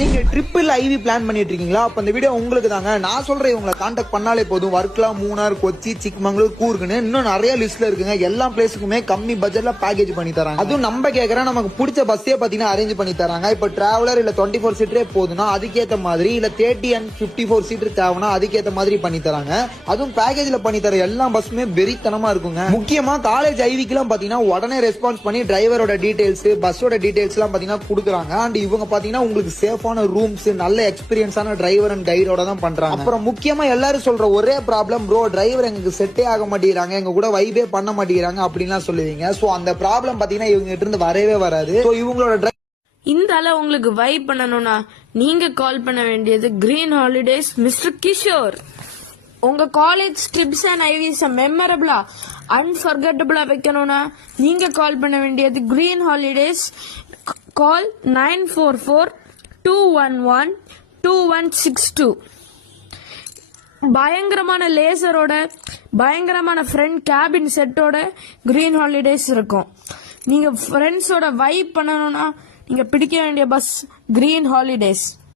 நீங்க triple IV plan பண்ணிட்டு இருக்கீங்களா? அப்ப இந்த வீடியோ உங்களுக்கு தாங்க. நான் சொல்றேன், உங்களை கான்டாக்ட் பண்ணாலே போதும். வர்க்லா, மூணார், கொச்சி, சிக்மங்களூர், கூர்க்குன்னு இன்னும் நிறைய லிஸ்ட்ல இருக்குங்க. எல்லா பிளேஸுக்குமே கம்மி பட்ஜெட்ல பேக்கேஜ் பண்ணி தராங்க. அதுவும் நம்ம கேக்குற நமக்கு பிடிச்ச பஸ்ஸே பாத்தீங்கன்னா அரேஞ்ச் பண்ணி தராங்க. இப்ப டிராவலர் இல்ல 24 சீட்டரே போதுன்னா அதுக்கேற்ற மாதிரி, இல்ல 30 and 54 சீட்டர் தேவைன்னா அதுக்கேற்ற மாதிரி பண்ணி தராங்க. அதுவும் பேக்கேஜ்ல பண்ணி தர எல்லா பஸ்ஸுமே வெறித்தனமா இருக்குங்க. முக்கியமா காலேஜ் ஐவிக்கு எல்லாம் பாத்தீங்கன்னா உடனே ரெஸ்பான்ஸ் பண்ணி டிரைவரோட டீடைல்ஸ், பஸ்ஸோட டீடைல்ஸ் எல்லாம் பாத்தீங்கன்னா கொடுக்குறாங்க. அண்ட் இவங்க பாத்தீங்கன்னா உங்களுக்கு சேஃபான ரூம்ஸ், நல்ல எக்ஸ்பீரியன்ஸான டிரைவர் அண்ட் கைடோட தான் பண்றாங்க. அப்புறம் முக்கியமா எல்லாரும் சொல்ற ஒரே ப்ராப்ளம், ப்ரோ டிரைவர் எங்களுக்கு செட்டே ஆக மாட்டேங்கிறாங்க, எங்க கூட வைபே பண்ண மாட்டேங்கிறாங்க அப்படின்லாம் சொல்லுவீங்க. சோ அந்த ப்ராப்ளம் பாத்தீங்கன்னா இவங்க கிட்ட இருந்து வரவே வராது. சோ இவங்களோட இந்த அளவு உங்களுக்கு வைப் பண்ணணும்னா நீங்க கால் பண்ண வேண்டியது கிரீன் ஹாலிடேஸ் மிஸ்டர் கிஷோர். உங்க காலேஜ் ட்ரிப்ஸ் அண்ட் ஐவிஸ் மெமரபிளா அன்ஃபர்கெட்டபிளா வைக்கணும்னா நீங்க கால் பண்ண வேண்டியது கிரீன் ஹாலிடேஸ். கால் 944-211-2162. பயங்கரமான லேசரோட, பயங்கரமான ஃப்ரண்ட் கேபின் செட்டோட கிரீன் ஹாலிடேஸ் இருக்கும். நீங்க ஃப்ரெண்ட்ஸோட வைப் பண்ணணும்னா நீங்க பிடிக்க வேண்டிய பஸ் கிரீன் ஹாலிடேஸ்.